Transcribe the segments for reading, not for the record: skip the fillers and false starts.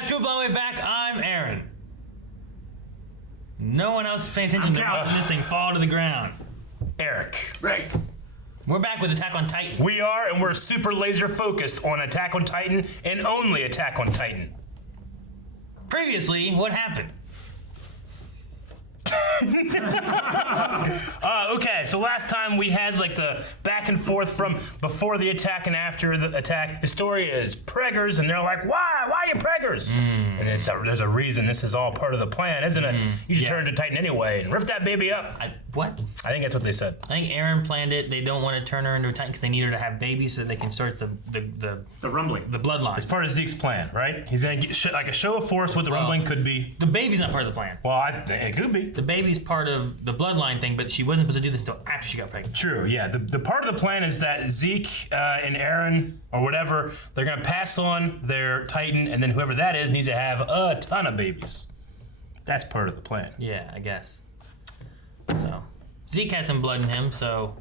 guys, Group Long Way Back. I'm Aaron. No one else is paying attention to watching this thing fall to the ground. Eric. Right. We're back with Attack on Titan. We are, and we're super laser focused on Attack on Titan and only Attack on Titan. Previously, what happened? Okay, so last time we had like the back and forth from before the attack and after the attack. The story is preggers, and they're like, why are you preggers? And there's a reason. This is all part of the plan, isn't it? You should turn to Titan anyway and rip that baby up. What? I think that's what they said. I think Aaron planned it. They don't want to turn her into a Titan because they need her to have babies so that they can start the rumbling. The bloodline. It's part of Zeke's plan, right? He's gonna get like a show of force what the rumbling could be. The baby's not part of the plan. Well, it could be. The baby's part of the bloodline thing, but she wasn't supposed to do this until after she got pregnant. True, yeah. The part of the plan is that Zeke and Aaron, or whatever, they're going to pass on their Titan, and then whoever that is needs to have a ton of babies. That's part of the plan. Yeah, I guess. So, Zeke has some blood in him, so...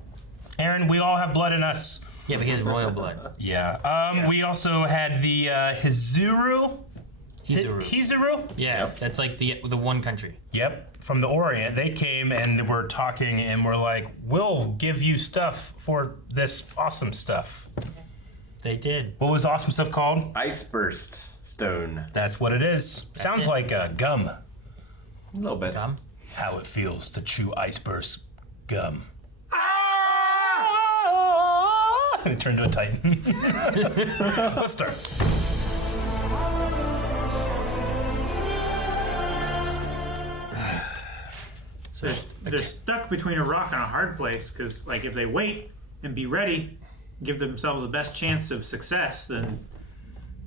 Aaron, we all have blood in us. Yeah, but he has royal blood. Yeah. We also had the Hizuru. Hizuru? Yeah, that's like the one country. Yep, from the Orient. They came and were talking and were like, we'll give you stuff for this awesome stuff. They did. What was the awesome stuff called? Ice burst stone. That's what it is. Sounds like gum. A little bit. Gum? How it feels to chew ice burst gum. And it turned into a Titan. Let's start. They're stuck between a rock and a hard place because, like, if they wait and be ready, give themselves the best chance of success, then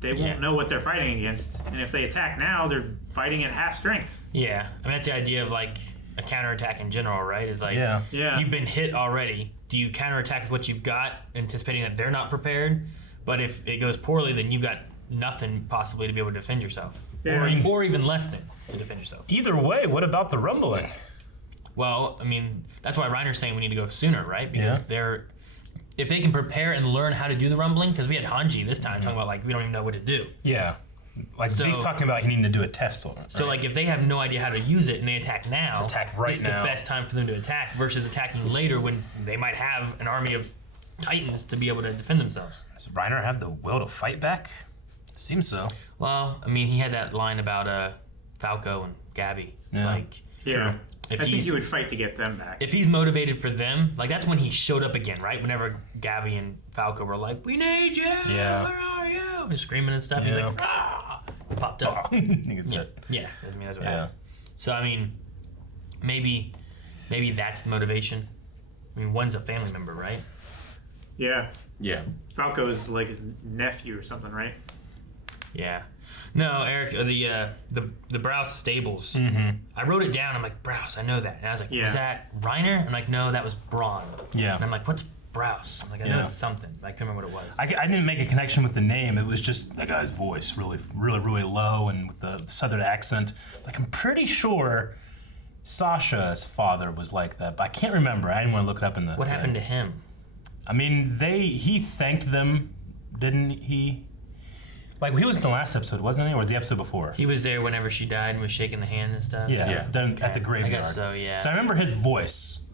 they won't know what they're fighting against. And if they attack now, they're fighting at half strength. Yeah, I mean that's the idea of like a counterattack in general, right? Is like Yeah. you've been hit already. Do you counterattack with what you've got, anticipating that they're not prepared? But if it goes poorly, then you've got nothing possibly to be able to defend yourself, or even less than to defend yourself. Either way, what about the rumbling? Well, I mean, that's why Reiner's saying we need to go sooner, right? Because if they can prepare and learn how to do the rumbling, because we had Hanji this time talking about like we don't even know what to do. Yeah. Like Zeke's talking about he needing to do a test on it. Right? So like if they have no idea how to use it and they attack now, Just attack right it's now. the best time for them to attack versus attacking later when they might have an army of Titans to be able to defend themselves. Does Reiner have the will to fight back? Seems so. Well, I mean, he had that line about Falco and Gabby. Yeah. Like, Yeah. If I think he's- he would fight to get them back. if he's motivated for them, like that's when he showed up again, right? Whenever Gabby and Falco were like, "We need you! Yeah. Where are you?" And screaming and stuff. He's Yeah. like, "Ah!" Popped up. I think it's it. Yeah, I mean that's what Yeah. happened. So I mean, maybe that's the motivation. I mean, one's a family member, right? Yeah. Yeah. Falco is like his nephew or something, right? Yeah. No, Eric, the Browse stables. I wrote it down. I'm like, Browse, I know that. And I was like, Yeah. was that Reiner? I'm like, no, that was Braun. Yeah. And I'm like, what's Browse? I'm like, I know Yeah. it's something. But I couldn't remember what it was. I didn't make a connection with the name. It was just the guy's voice, really, really, really low and with the southern accent. Like, I'm pretty sure Sasha's father was like that, but I can't remember. I didn't want to look it up in the What happened to him? I mean, he thanked them, didn't he? Like, he was in the last episode, wasn't he? Or was the episode before? He was there whenever she died and was shaking the hand and stuff. Yeah. Then at the graveyard. I guess so, yeah. So I remember his voice.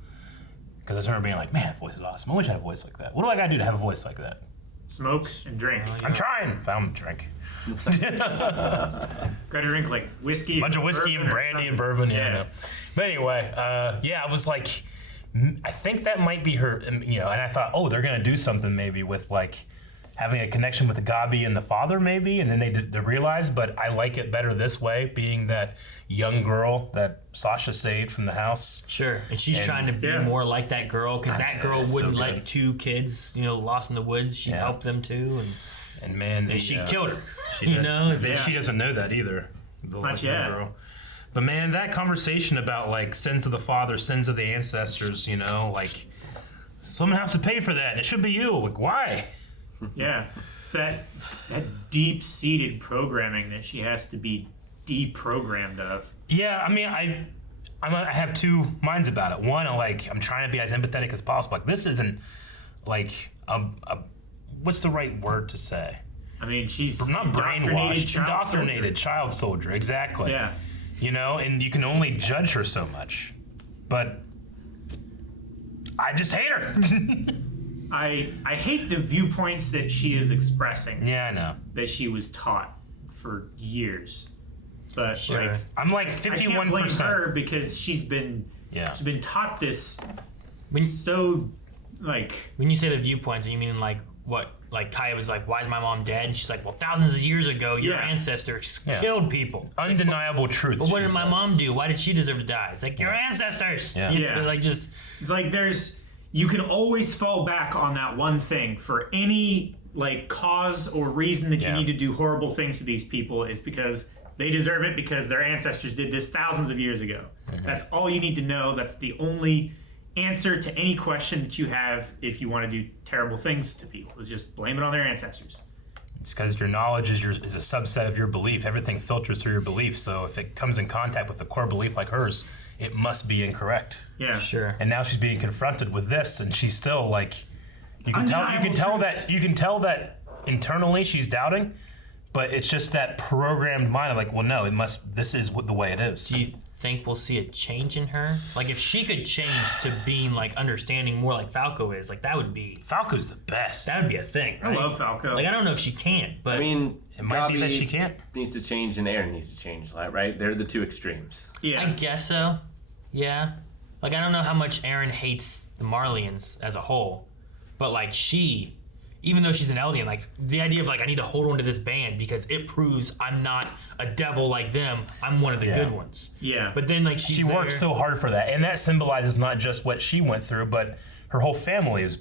Because I remember being like, man, that voice is awesome. I wish I had a voice like that. What do I gotta do to have a voice like that? Smoke and drink. I'm trying. But I'm drink. Gotta drink like whiskey. A bunch of whiskey and brandy and bourbon. Yeah. I know. But anyway, I was like, I think that might be her, you know, and I thought, oh, they're gonna do something maybe with like having a connection with the Gabi and the father maybe, and then they realized, but I like it better this way, being that young girl that Sasha saved from the house. Sure. And she's trying to be more like that girl because that girl so wouldn't good. let two kids, lost in the woods. She'd help them too. And man, And she killed her. She You know? It's- she doesn't know that either. The Not yet. girl. But man, that conversation about like sins of the father, sins of the ancestors, like someone has to pay for that, and it should be you. Like, why? Yeah. It's that deep-seated programming that she has to be deprogrammed of. Yeah, I mean, I have two minds about it. One, I'm trying to be as empathetic as possible. Like, this isn't like what's the right word to say? I mean, she's not brainwashed, indoctrinated child soldier. Exactly. Yeah. You know, and you can only judge her so much. But I just hate her. I hate the viewpoints that she is expressing. Yeah, I know. That she was taught for years. But Sure. like, I'm like I 51%. can't blame her because she's been taught this When when you say the viewpoints, you mean like what? Like Kaya was like, "Why is my mom dead?" And she's like, "Well, thousands of years ago, your ancestors killed people." Undeniable truth. But what did my mom do? Why did she deserve to die? It's like your ancestors. Yeah. You know, like just it's like you can always fall back on that one thing for any like cause or reason that you need to do horrible things to these people is because they deserve it because their ancestors did this thousands of years ago. Mm-hmm. That's all you need to know. That's the only answer to any question that you have if you want to do terrible things to people is just blame it on their ancestors. It's because your knowledge is a subset of your belief. Everything filters through your belief. So if it comes in contact with a core belief like hers, it must be incorrect. Yeah, sure. And now she's being confronted with this, and she's still like, you can tell that internally she's doubting, but it's just that programmed mind of like, well, no, this is the way it is. Do you think we'll see a change in her? Like if she could change to being like understanding more like Falco is, like that would be Falco's the best. That would be a thing. Right? I love Falco. Like I don't know if she can, but I mean, it might be that she can't. Needs to change and Aaron needs to change, right? They're the two extremes. Yeah, I guess so. Yeah. Like I don't know how much Aaron hates the Marleyans as a whole, but like she, even though she's an Eldian, like the idea of like I need to hold on to this band because it proves I'm not a devil like them. I'm one of the good ones. Yeah. But then like she worked so hard for that, and that symbolizes not just what she went through, but her whole family is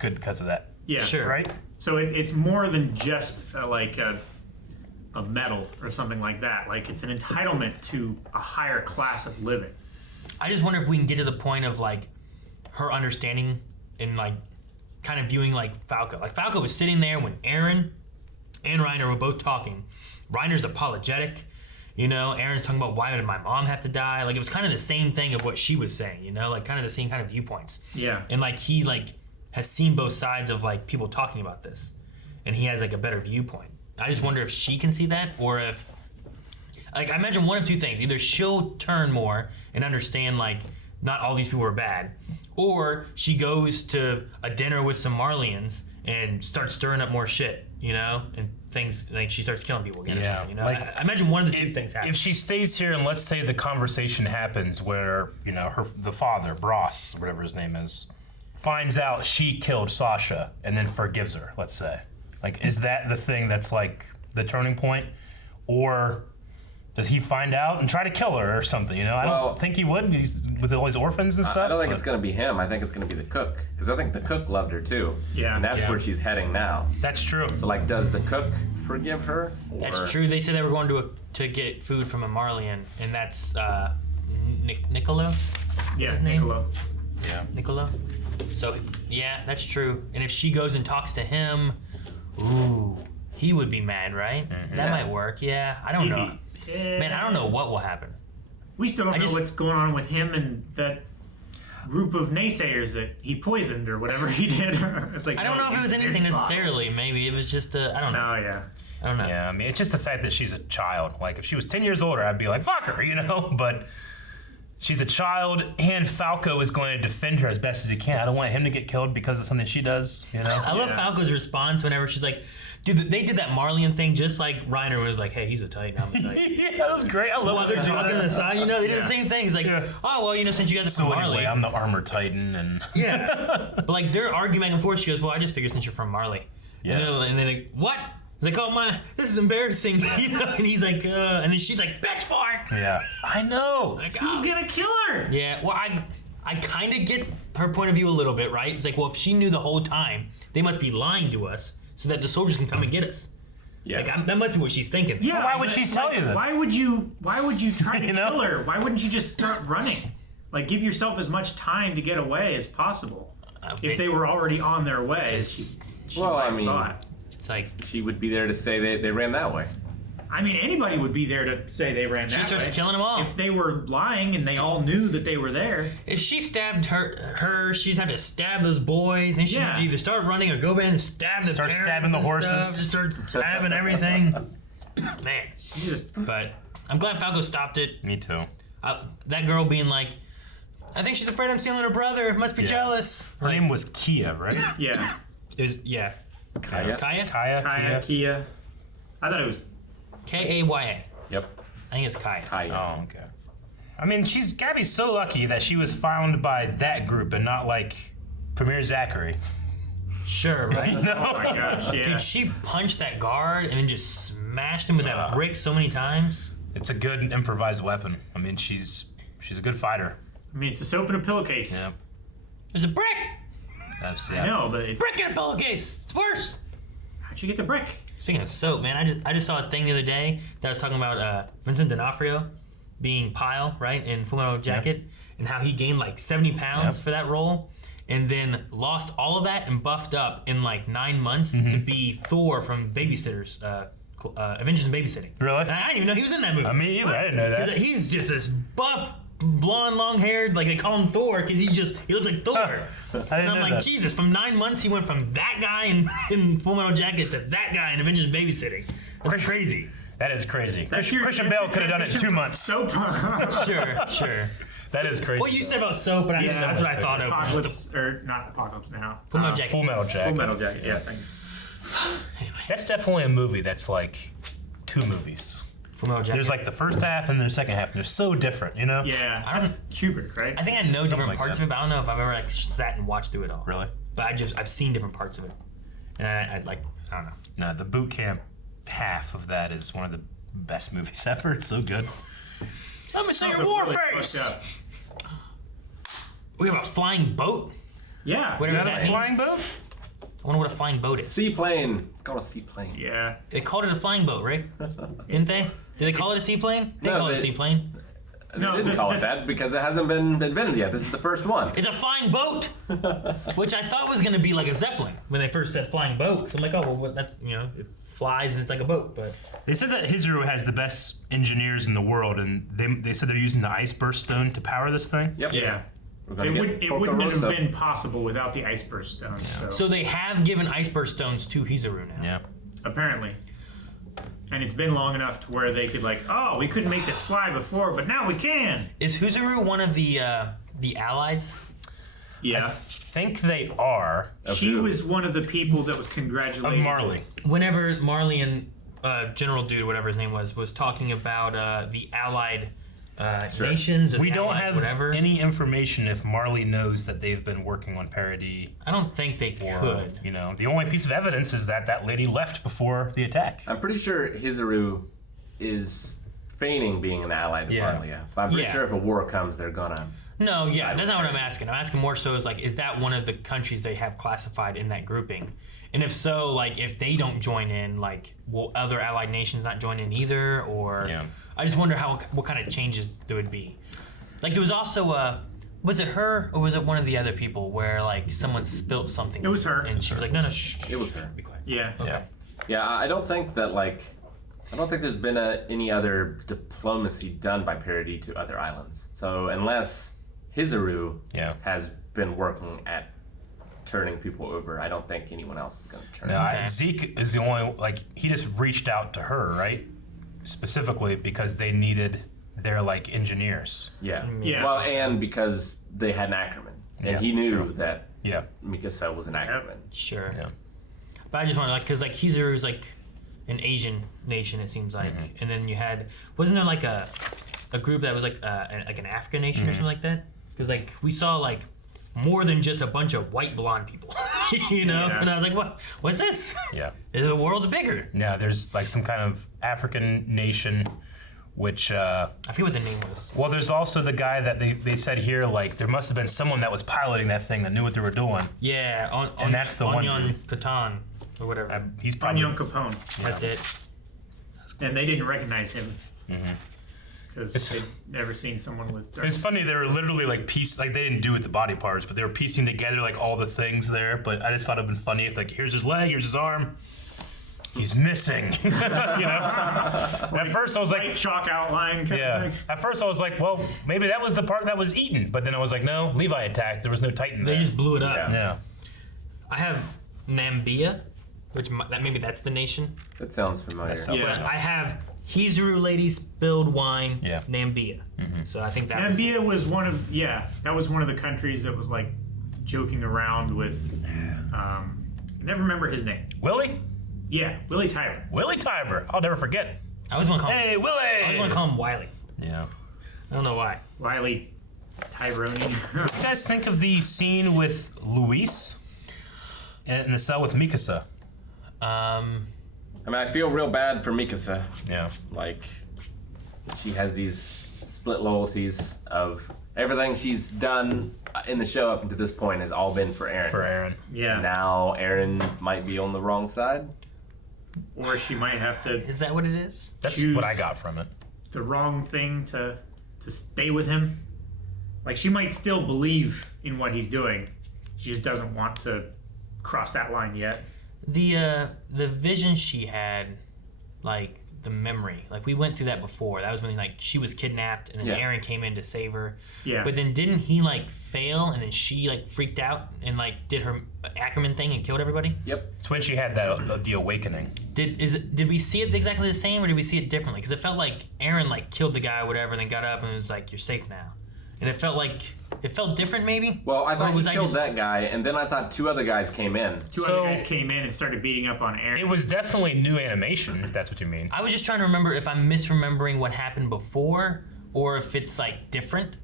good because of that. Yeah. Sure. Right. So it's more than just like a medal or something like that. Like it's an entitlement to a higher class of living. I just wonder if we can get to the point of like her understanding and like kind of viewing like Falco. Like Falco was sitting there when Aaron and Reiner were both talking. Reiner's apologetic, you know. Aaron's talking about why did my mom have to die. Like it was kind of the same thing of what she was saying, you know, like kind of the same kind of viewpoints. Yeah. And like he like has seen both sides of like people talking about this, and he has like a better viewpoint. I just wonder if she can see that, or if like I imagine one of two things: either she'll turn more and understand like not all these people are bad, or she goes to a dinner with some Marleyans and starts stirring up more shit, you know, and things like she starts killing people again or something, you know. Like, I imagine one of the two things happen. If she stays here and let's say the conversation happens where, you know, the father, Bross, whatever his name is, finds out she killed Sasha and then forgives her, let's say. Like, is that the thing that's like the turning point? Or does he find out and try to kill her or something? You know, I don't think he would. He's with all these orphans and stuff. I don't think it's going to be him. I think it's going to be the cook. Because I think the cook loved her too. Yeah. And that's where she's heading now. That's true. So, like, does the cook forgive her? Or... That's true. They said they were going to get food from a Marleyan, and that's Niccolo? Yeah, his name? Niccolo. Yeah. Niccolo? So, yeah, that's true. And if she goes and talks to him, ooh, he would be mad, right? Mm-hmm. That might work, yeah. I don't know. Man, I don't know what will happen. We still don't know what's going on with him and that group of naysayers that he poisoned or whatever he did. It's like, I don't know if it was anything necessarily. Maybe it was just I don't know. Oh, yeah. I don't know. Yeah, I mean, it's just the fact that she's a child. Like, if she was 10 years older, I'd be like, fuck her, you know? But she's a child, and Falco is going to defend her as best as he can. I don't want him to get killed because of something she does, you know? I love Falco's response whenever she's like, dude, they did that Marleyan thing just like Reiner was like, hey, he's a Titan, I'm a Titan. Yeah, that was great. I love While they're talking on the side, you know, they did the same thing. He's like, oh, well, you know, since you guys are from Marley. Anyway, I'm the armor titan, and... Yeah. But like, they're arguing back and forth. She goes, well, I just figured since you're from Marley. Yeah. And then like, what? He's like, oh my, this is embarrassing. You know? And he's like, and then she's like, bitch fart. Yeah. I know. Like, Who's gonna kill her? Yeah, well, I kind of get her point of view a little bit, right? It's like, well, if she knew the whole time, they must be lying to us so that the soldiers can come and get us. Yeah. Like, that must be what she's thinking. Yeah. Well, why would she tell you that? Why would you try to You know? kill her? Why wouldn't you just start running? Like, give yourself as much time to get away as possible. If they were already on their way, she Well, might I have mean, thought. It's like, she would be there to say they ran that way. I mean, anybody would be there to say they ran that She starts way. killing them all. If they were lying and they all knew that they were there. If she stabbed her, she'd have to stab those boys, and she'd have to Yeah. either start running or go back and stab the Start parents stabbing the and horses. stuff, just start stabbing everything. Man, You just but I'm glad Falco stopped it. Me too. That girl being like, I think she's afraid I'm stealing her brother. Must be Yeah. jealous. Her name was Kia, right? yeah. It was Kaya? Kaya. Kaya. Kia. I thought it was Kaya. Yep. I think it's Kaya. Kaya. Oh, okay. I mean, Gabby's so lucky that she was found by that group and not like Premier Zachary. Sure, right? oh my gosh, yeah. Dude, she punched that guard and then just smashed him with that brick so many times. It's a good improvised weapon. I mean, she's a good fighter. I mean, it's a soap in a pillowcase. Yeah. There's a brick! I know, but it's Brick in a pillowcase! It's worse! how'd you get the brick? Speaking of soap, man, I just saw a thing the other day that was talking about Vincent D'Onofrio being Pyle, right, in Full Metal Jacket, and how he gained like 70 pounds for that role, and then lost all of that and buffed up in like 9 months to be Thor from Babysitters, Avengers and Babysitting. Really? And I didn't even know he was in that movie. Me either. I didn't know that. He's just this buff, blonde, long-haired, like they call him Thor because he looks like Thor. I didn't And I'm know like, that. Jesus, from 9 months he went from that guy in Full Metal Jacket to that guy in Avengers and Babysitting. That's crazy. That is crazy. That's your- Christian that's Bale your could have done it in 2 months. Soap. Sure. That is crazy. What you said about soap, and Yeah, that's what I thought of. Apocalypse, or not Apocalypse Now. Full Metal Jacket. Full Metal Jacket. Full Metal Jacket, yeah. Thank you. Anyway, That's definitely a movie that's like 2 movies. Full Metal Jacket. There's like the first half and the second half, and they're so different, you know? Yeah, I don't- that's Kubrick, right? I think I know different like parts that. of it, but I don't know if I've ever like sat and watched through it all. Really? But I've seen different parts of it, and I don't know. No, the boot camp half of that is one of the best movies ever. It's so good. Let me see Also your war really face! fucked up. We have a flying boat. Yeah. Whatever Is that that a means. flying boat? I wonder what a flying boat is. Seaplane. It's called a seaplane. Yeah. They called it a flying boat, right? Didn't they? Did they call it a seaplane? They No, call it a they- seaplane. No, They didn't call it that because it hasn't been invented yet. This is the first one. It's a flying boat, which I thought was gonna be like a zeppelin when they first said flying boat. So I'm like, oh well, that's it flies and it's like a boat, but They said that Hizuru has the best engineers in the world, and they said they're using the ice burst stone to power this thing. Yep. Yeah. We're gonna get It wouldn't have Pocorosa. been possible without the ice burst stone. so they have given ice burst stones to Hizuru now. Yeah. Apparently. And it's been long enough to where they could we couldn't make this fly before, but now we can. Is Hizuru one of the allies? I Yeah. think they are. She who? was one of the people that was Of congratulating Marley. Whenever Marley and General Dude, whatever his name was talking about the allied nations. Or We the don't allied have whatever. any information if Marley knows that they've been working on parody. I don't think they Or, could. the only piece of evidence is that lady left before the attack. I'm pretty sure Hizuru is feigning being an ally to Yeah. Marley. But I'm pretty Yeah. sure if a war comes, they're gonna. No, yeah, that's not what I'm asking. I'm asking more so is that one of the countries they have classified in that grouping? And if so, if they don't join in, will other allied nations not join in either? Or Yeah. I just wonder what kind of changes there would be. There was also was it her or was it one of the other people where someone spilt something? It was her. and she was like, no, shh. It was her. Be quiet. Yeah. Okay. Yeah, I don't think that I don't think there's been any other diplomacy done by parody to other islands. So unless Hizuru Yeah. has been working at turning people over, I don't think anyone else is going to turn. No, Okay. Zeke is the only he just reached out to her, right? Specifically because they needed their engineers. Yeah. Yeah. Well, and because they had an Ackerman, and Yeah, he knew sure. that Yeah. Mikasa was an Ackerman. Sure. Yeah. But I just wonder, because Hizuru's an Asian nation, it seems like, and then you had wasn't there a group that was an African nation or something like that? Because we saw more than just a bunch of white blonde people, Yeah. And I was like, what's this? Yeah. The world's bigger. Yeah, there's some kind of African nation, which I forget what the name was. well, there's also the guy that they said here, there must have been someone that was piloting that thing that knew what they were doing. Yeah, And that's the one Onyon group. Katan or whatever. He's probably Onion Capone. That's it. And they didn't recognize him. Because It's- they'd never seen someone with dark. It's funny, they were literally they didn't do it with the body parts, but they were piecing together all the things there. But I just thought it'd been funny if here's his leg, here's his arm. he's missing. You know? At first I was like, Chalk outline kind of thing. At first I was like, well, maybe that was the part that was eaten. But then I was like, no, Levi attacked. There was no Titan there. They just blew it up. Yeah. I have Nambia, which maybe that's the nation. That sounds familiar. That sounds But I have Hizuru lady spilled wine. Yeah. Nambia. So I think that Nambia was one of that was one of the countries that was like joking around with. I never remember his name. Willie? Yeah, Willie Tyler. Willie Tiber. I'll never forget. I was gonna call him. Hey, Willie! I was gonna call him Wiley. Yeah. I don't know why. Wiley Tyrone. What do you guys think of the scene with Luis in the cell with Mikasa? I mean, I feel real bad for Mikasa. Yeah. Like, she has these split loyalties of everything she's done in the show up until this point has all been for Eren. For Eren. Yeah. Now Eren might be on the wrong side. Or she might have to Is that what it is? That's Choose. what I got from it. the wrong thing to stay with him. Like she might still believe in what he's doing. She just doesn't want to cross that line yet. The vision she had, like the memory, like we went through that before. That was when like she was kidnapped and then Yeah. Eren came in to save her. Yeah. But then didn't he like fail and then she like freaked out and like did her Ackerman thing and killed everybody? Yep. It's when she had that the awakening. Did we see it exactly the same or did we see it differently? Because it felt like Eren like killed the guy or whatever and then got up and was like, "You're safe now," and it felt different maybe. Well, I Or thought he was killed just- that guy, and then I thought two other guys came in. Two So- other guys came in and started beating up on Eren. It was definitely new animation, if that's what you mean. I was just trying to remember if I'm misremembering what happened before or if it's like different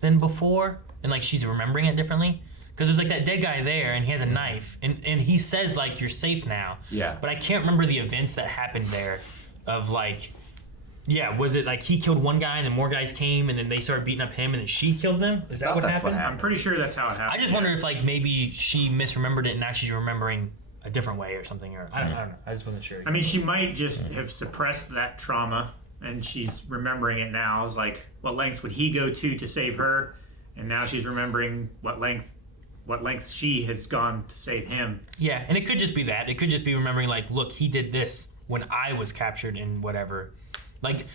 than before and like she's remembering it differently. Because there's like that dead guy there and he has a knife and he says like you're safe now. Yeah. But I can't remember the events that happened there of like, yeah, was it like he killed one guy and then more guys came and then they started beating up him and then she killed them? Is that thought what that's happened? what happened. I'm pretty sure that's how it happened. I just wonder if like maybe she misremembered it and now she's remembering a different way or something. Or I don't know. I just wasn't sure. I mean, she might just have suppressed that trauma, and she's remembering it now. It's like, what lengths would he go to save her? And now she's remembering what lengths she has gone to save him. Yeah, and it could just be that. It could just be remembering, like, look, he did this when I was captured and whatever. Like,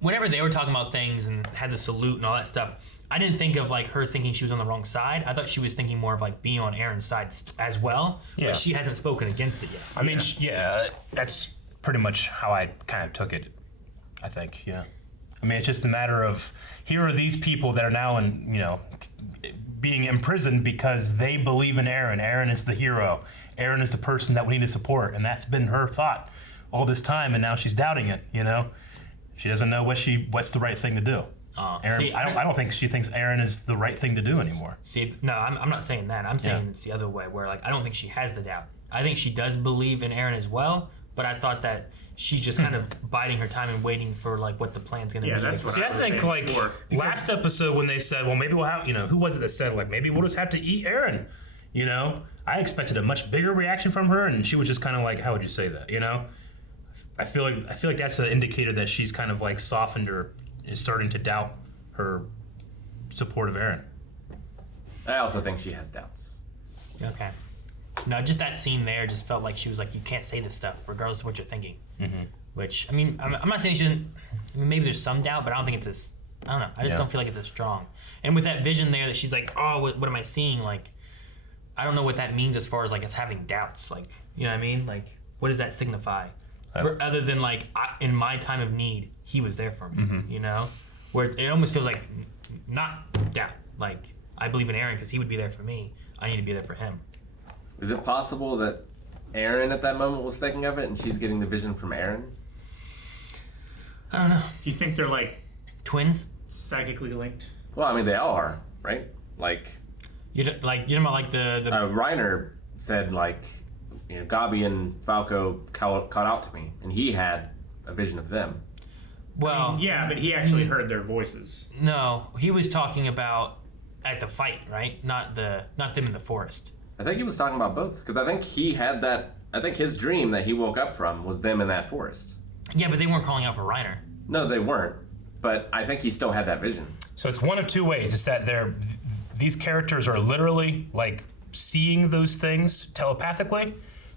whenever they were talking about things and had the salute and all that stuff, I didn't think of, like, her thinking she was on the wrong side. I thought she was thinking more of, like, being on Eren's side as well. Yeah. But she hasn't spoken against it yet. I mean, that's pretty much how I kind of took it, I think, yeah. I mean, it's just a matter of here are these people that are now being imprisoned because they believe in Eren. Eren is the hero. Eren is the person that we need to support, and that's been her thought all this time, and now she's doubting it, you know? She doesn't know what's the right thing to do. Eren, see, I don't think she thinks Eren is the right thing to do anymore. See, no, I'm not saying that. I'm saying it's the other way, where, like, I don't think she has the doubt. I think she does believe in Eren as well, but I thought that she's just kind of biding her time and waiting for, like, what the plan's going to Yeah, be. that's what See, I was think saying like before. last episode when they said, well, maybe we'll have, who was it that said like maybe we'll just have to eat Eren? You know, I expected a much bigger reaction from her, and she was just kind of like, how would you say that? You know, I feel like that's an indicator that she's kind of like softened or is starting to doubt her support of Eren. I also think she has doubts. Okay. No, just that scene there just felt like she was like, you can't say this stuff regardless of what you're thinking. Mm-hmm. Which, I mean, I'm not saying she didn't. I mean, maybe there's some doubt, but I don't think it's as. I don't know. I just don't feel like it's as strong. And with that vision there that she's like, oh, what am I seeing? Like, I don't know what that means as far as like us having doubts. Like, you know what I mean? Like, what does that signify? Other than like, in my time of need, he was there for me. You know, where it almost feels like not doubt. Like, I believe in Eren because he would be there for me. I need to be there for him. Is it possible that Eren at that moment was thinking of it, and she's getting the vision from Eren? I don't know. Do you think they're like Twins? psychically linked? Well, I mean, they all are, right? Like, You're talking about like the Reiner said, like, Gabi and Falco caught out to me, and he had a vision of them. well, Yeah, but he actually heard their voices. no, he was talking about at the fight, right? Not them in the forest. I think he was talking about both, because I think he had that. I think his dream that he woke up from was them in that forest. Yeah, but they weren't calling out for Reiner. No, they weren't, but I think he still had that vision. So it's one of two ways. It's that these characters are literally like seeing those things telepathically,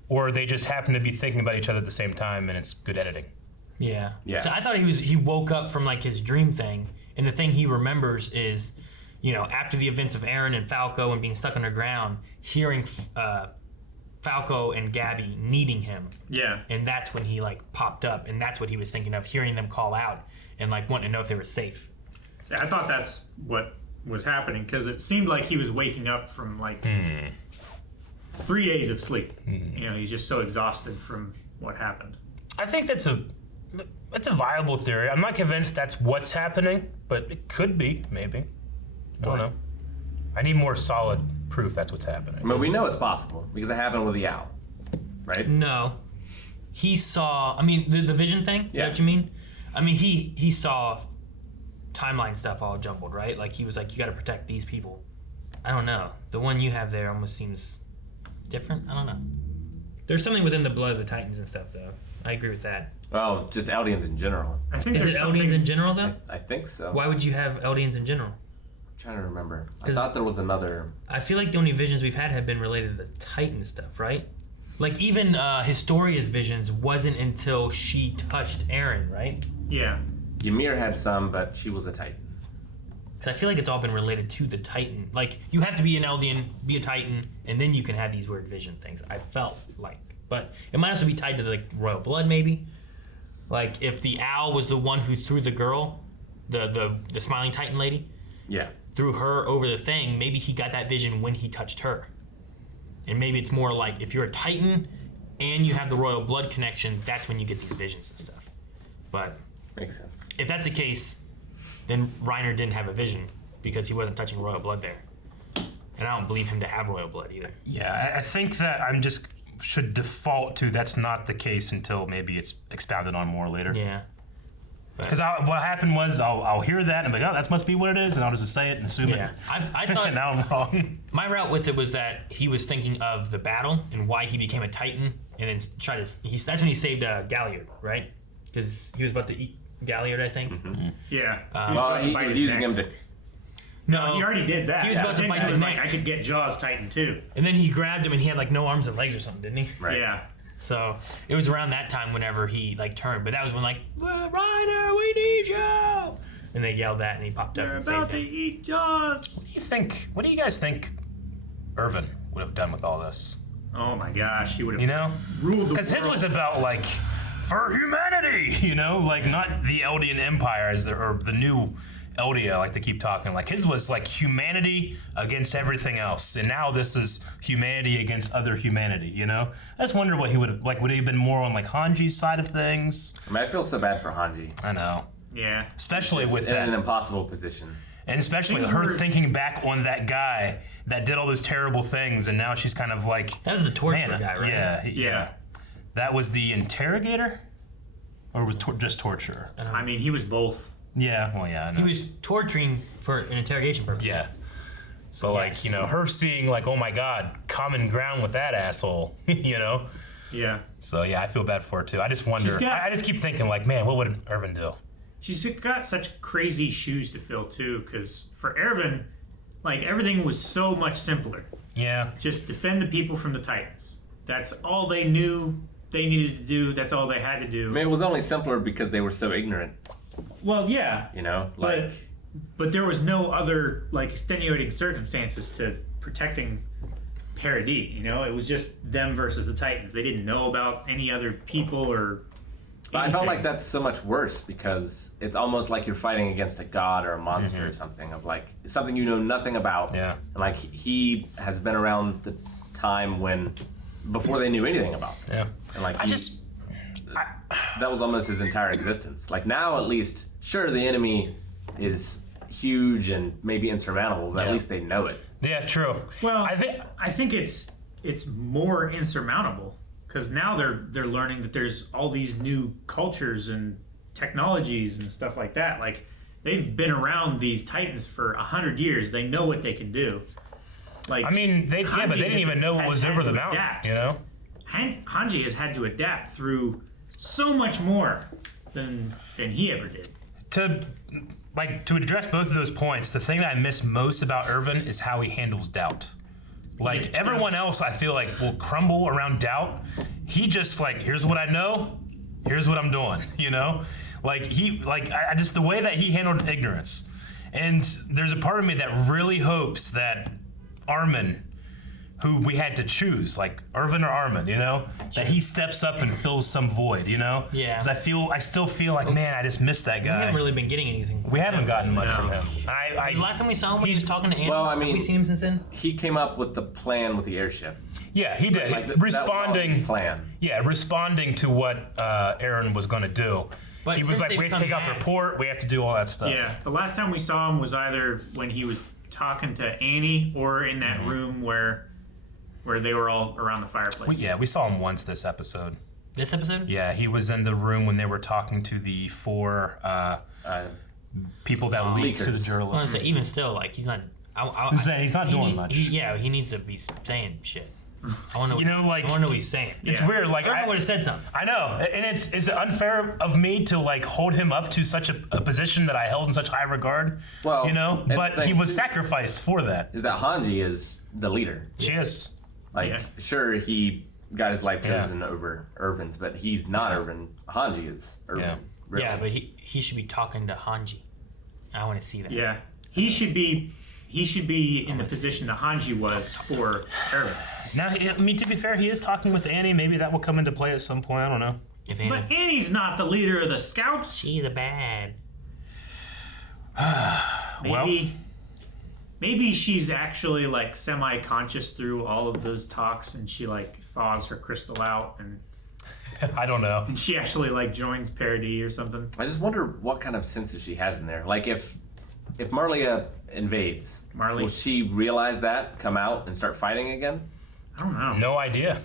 or they just happen to be thinking about each other at the same time, and it's good editing. Yeah. Yeah. So I thought he woke up from like his dream thing, and the thing he remembers is, after the events of Aaron and Falco and being stuck underground, hearing Falco and Gabby needing him. Yeah. And that's when he like popped up, and that's what he was thinking of, hearing them call out and like wanting to know if they were safe. See, I thought that's what was happening because it seemed like he was waking up from like 3 days of sleep. He's just so exhausted from what happened. I think that's a viable theory. I'm not convinced that's what's happening, but it could be, maybe. I don't know. I need more solid proof that's what's happening. But we know it's possible because it happened with the owl, right? No. He saw, the vision thing? Is that what you mean? He saw timeline stuff all jumbled, right? Like, he was like, you got to protect these people. I don't know. The one you have there almost seems different. I don't know. There's something within the blood of the Titans and stuff, though. I agree with that. Well, just Eldians in general. I think Is there's it something. Eldians in general, though? I think so. Why would you have Eldians in general? I'm trying to remember. I 'Cause- thought there was another. I feel like the only visions we've had have been related to the Titan stuff, right? Like, even Historia's visions wasn't until she touched Aaron, right? Yeah. Ymir had some, but she was a Titan. Because I feel like it's all been related to the Titan. Like, you have to be an Eldian, be a Titan, and then you can have these weird vision things. I felt like. But it might also be tied to, like, royal blood, maybe. Like, if the owl was the one who threw the girl, the smiling Titan lady, Yeah. threw her over the thing, maybe he got that vision when he touched her. And maybe it's more like, if you're a Titan and you have the royal blood connection, that's when you get these visions and stuff. But Makes sense. if that's the case, then Reiner didn't have a vision because he wasn't touching royal blood there. And I don't believe him to have royal blood either. Yeah, I think that should default to that's not the case until maybe it's expounded on more later. Yeah. Because what happened was I'll hear that and be like, oh, that must be what it is, and I'll just say it and assume Yeah. it. I thought Now I'm wrong. my route with it was that he was thinking of the battle and why he became a Titan, and then that's when he saved Galliard, right? Because he was about to eat Galliard, I think. Yeah. Well, he was using him to. No, He already did that. He was about to Then bite he the was neck. like, I could get Jaws Titan too. And then he grabbed him, and he had like no arms and legs or something, didn't he? Right. Yeah. So it was around that time whenever he like turned, but that was when like, Reiner, we need you, and they yelled that, and he popped up They're and about saved to him. eat Jaws. What do you guys think Irvin would have done with all this? Oh my gosh, he would have You know? ruled the world. Because his was about like, for humanity, like not the Eldian Empire or the new Eldia, like they keep talking. Like his was like humanity against everything else, and now this is humanity against other humanity. I just wonder what he would have like. Would he have been more on like Hanji's side of things? I feel so bad for Hanji. I know, Yeah. especially with in an that, impossible position. and especially Things her were- thinking back on that guy that did all those terrible things, and now she's kind of like, That was the torture man, guy, right? Yeah. That was the interrogator, or was just torture? I mean, he was both. Yeah, well, yeah, I know. He was torturing for an interrogation purpose. Yeah. So yes. like, her seeing like, oh my God, common ground with that asshole, Yeah. So yeah, I feel bad for her too. I just wonder. She's got- I just keep thinking like, man, what would Irvin do? She's got such crazy shoes to fill too, because for Erwin, like everything was so much simpler. Yeah. Just defend the people from the Titans. That's all they knew they needed to do. That's all they had to do. I mean, it was only simpler because they were so ignorant. Well, yeah, Like but there was no other like extenuating circumstances to protecting Paradis. It was just them versus the Titans. They didn't know about any other people or. But I felt anything. like that's so much worse because it's almost like you're fighting against a god or a monster or something of like something you know nothing about. Yeah. And like he has been around the time when before they knew anything about them. Yeah. And like I he- just. that was almost his entire existence. Like now at least sure the enemy is huge and maybe insurmountable, but Yeah. at least they know it. Yeah. True. Well, I I think it's more insurmountable because now they're learning that there's all these new cultures and technologies and stuff like that. Like they've been around these Titans for 100 years. They know what they can do. Like I mean, but they didn't even know what was over the mountain. Hanji has had to adapt through so much more than he ever did. To address both of those points, the thing that I miss most about Irvin is how he handles doubt. Like everyone else, I feel like will crumble around doubt. He just like, here's what I know, here's what I'm doing. You know, like I just the way that he handled ignorance. And there's a part of me that really hopes that Armin, who we had to choose, like Irvin or Armin, you know, that he steps up and fills some void, you know? Yeah. Because I still feel like, man, I just missed that We guy. haven't really been getting anything. We haven't gotten much from him. The last time we saw him, when he was talking to Andy. Well, I have we mean- seen him since then? He came up with the plan with the airship. Yeah, he did. Like, that was all responding. his plan. Yeah, responding to what Aaron was going to do. But He was since like, they've we have to come take out the back- report. We have to do all that stuff. Yeah, the last time we saw him was either when he was talking to Annie or in that room where they were all around the fireplace. We saw him once this episode. This episode? Yeah, he was in the room when they were talking to the 4 people that leaked to the leakers. I journalists. wanna say, even still, like he's not. I'm saying he's not doing much. He needs to be saying shit. I want to know. You know, like- I want to know what he's saying. It's Yeah. weird. Like Irvin would have said something. I know, and it's unfair of me to like hold him up to such a position that I held in such high regard. Well, you know, and but the he thing, was too, sacrificed for that. Is that Hanji is the leader. She is. Like, Yeah. sure, he got his life Yeah. chosen over Irvin's, but he's not Irvin. Hanji is Irvin. Yeah. Really. Yeah, but he should be talking to Hanji. I want to see that. Yeah, he should be in the position that Hanji was for Irvin. Now, I mean, to be fair, he is talking with Annie. Maybe that will come into play at some point. I don't know. If But Annie, Annie's not the leader of the scouts. she's a bad. Maybe she's actually like semi-conscious through all of those talks, and she like thaws her crystal out, and I don't know. she actually like joins Parody or something. I just wonder what kind of senses she has in there. Like, if Marlia invades, Marley? will she realize that, come out, and start fighting again? I don't know. No idea.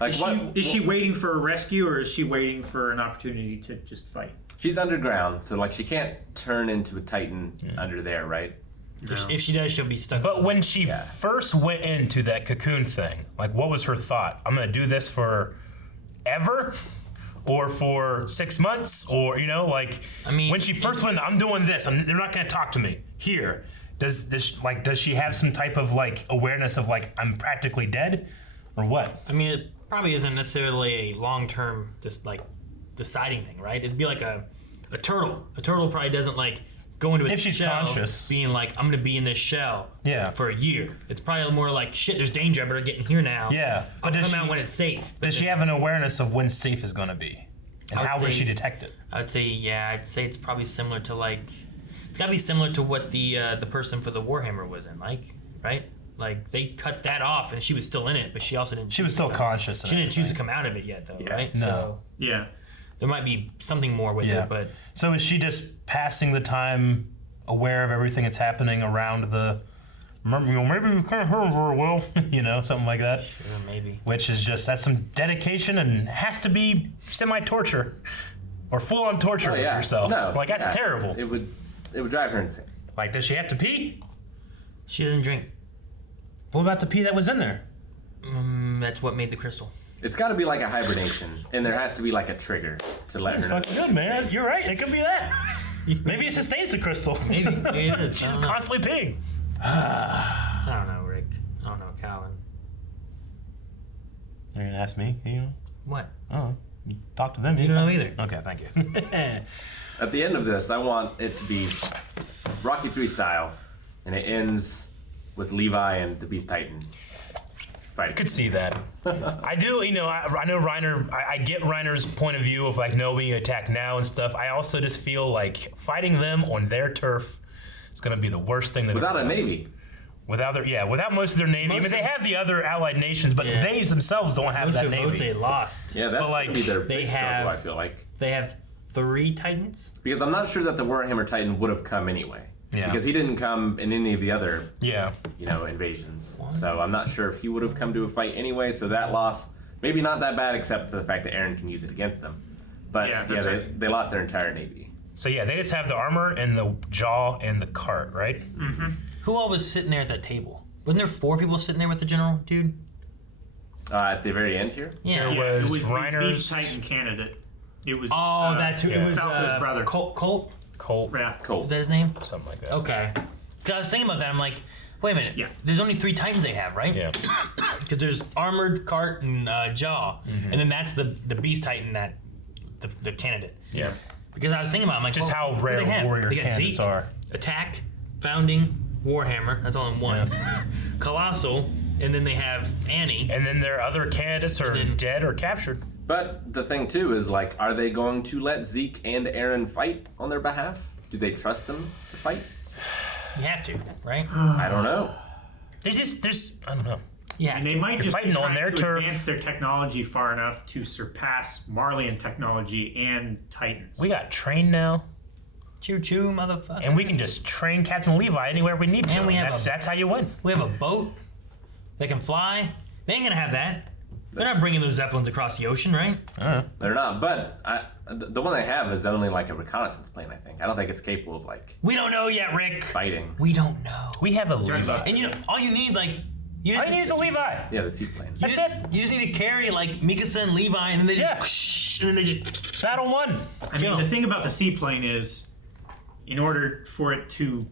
Like, Is she waiting for a rescue, or is she waiting for an opportunity to just fight? She's underground, so like she can't turn into a Titan under there, right? If she does, she'll be stuck. But when she first went into that cocoon thing, like, what was her thought? I'm gonna do this for ever, or for 6 months, or you know, like, I mean, when she first went, I'm doing this. They're not gonna talk to me here. Does she have some type of like awareness of like I'm practically dead, or what? I mean, it probably isn't necessarily a long-term, just like deciding thing, right? It'd be like a turtle. A turtle probably doesn't like go into its If she's shell conscious. being like, I'm gonna be in this shell for a year. It's probably more like, shit, there's danger, I better get in here now. Yeah, I'll but come does out she- when it's safe. But Does she have an awareness of when safe is gonna be, and I would how will say- she detect it? I'd say it's probably similar to like, it's gotta be similar to what the person for the Warhammer was in, like, right? Like they cut that off and she was still in it, but she also didn't. She was still conscious. She didn't choose to come out of it yet, though, right? No. So Yeah. there might be something more with it, but So is she just passing the time, aware of everything that's happening around the? Maybe you can't hear very well, you know, something like that. sure, maybe. Which is that's some dedication and has to be semi-torture or full-on torture Oh, of yeah. yourself. No, Like that's yeah. terrible. It would drive her insane. Like, does she have to pee? She doesn't drink. What about the pee that was in there? That's what made the crystal. It's got to be like a hibernation, and there has to be like a trigger to let It's her know. fucking good, man. You're right. It could be that. Maybe it sustains the crystal. Maybe it is. She's I don't know. constantly peeing. I don't know, Rick. I don't know, Calvin. You're gonna ask me? You know? What? Oh, you talk to them. You don't know either. Okay, thank you. At the end of this, I want it to be Rocky 3 style, and it ends with Levi and the Beast Titan fighting. Could see that. I do, you know, I know Reiner, I get Reiner's point of view of like, no, we need to attack now and stuff. I also just feel like fighting them on their turf is going to be the worst thing that Without a navy. Without most of their navy. I mean, they have the other allied nations, but they themselves don't have Most that of the votes navy. they lost. Yeah, that's But, like, going to be their they big have- struggle, I feel like. They have 3 Titans. Because I'm not sure that the Warhammer Titan would have come anyway. Yeah. Because he didn't come in any of the other, Yeah. invasions. So I'm not sure if he would have come to a fight anyway. So that loss, maybe not that bad, except for the fact that Aaron can use it against them. But Yeah, yeah, that's right. they lost their entire navy. So yeah, they just have the armor and the jaw and the cart, right? Who all was sitting there at that table? Wasn't there 4 people sitting there with the general dude? At the very end here? Yeah. There It was was the Reiner's Beast Titan candidate. It was. Oh, that's who yeah. it was. Falco's brother. Colt. Colt, Yeah. Cool. Is that his name? something like that. Okay. 'Cause I was thinking about that. I'm like, Wait a minute. Yeah. There's only 3 Titans they have, right? Yeah. Because there's Armored, Cart, and Jaw. And then that's the Beast Titan that the candidate. Yeah. Because I was thinking about it, I'm like, Just well, how what do rare they have? warrior They got candidates Zeke, are. Attack, Founding, Warhammer. That's all in one. Colossal, and then they have Annie. And then their other candidates are dead or captured. But the thing too is like, are they going to let Zeke and Aaron fight on their behalf? Do they trust them to fight? You have to, right? I don't know. There's I don't know. Yeah. And they might just be fighting on trying their to turf. advance their technology far enough to surpass Marleyan technology and Titans. We got trained now, Choo choo, motherfucker. and we can just train Captain Levi anywhere we need to. And we have that's how you win. We have a boat that can fly. They ain't gonna have that. They're not bringing those Zeppelins across the ocean, right? They're not. But the one they have is only like a reconnaissance plane, I think. I don't think it's capable of like We don't know yet, Rick. fighting. We don't know. We have a Levi. And you know, all you need, like, you All just, you need is a Levi. Yeah, the seaplane. you just need to carry like Mikasa and Levi, and then they just, and then they just. Battle 1. I mean, the thing about the seaplane is, in order for it to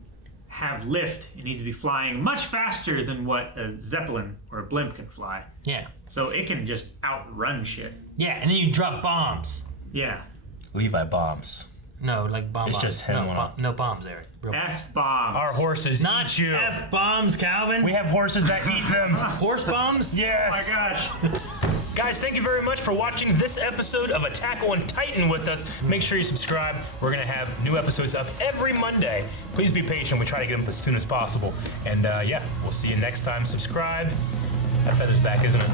have lift, it needs to be flying much faster than what a Zeppelin or a blimp can fly. Yeah, So it can just outrun shit. yeah, and then you drop bombs. Yeah. Levi bombs. No, like bomb. It's bombs. just him No, on a- no bombs there. Real F-bomb. Our horses Not eat you. F bombs, Calvin. We have horses that eat them. Horse bombs. Oh my Yes. gosh. Guys, thank you very much for watching this episode of Attack on Titan with us. Make sure you subscribe. We're going to have new episodes up every Monday. Please be patient. We try to get them as soon as possible. And yeah, we'll see you next time. Subscribe. That feather's back, isn't it?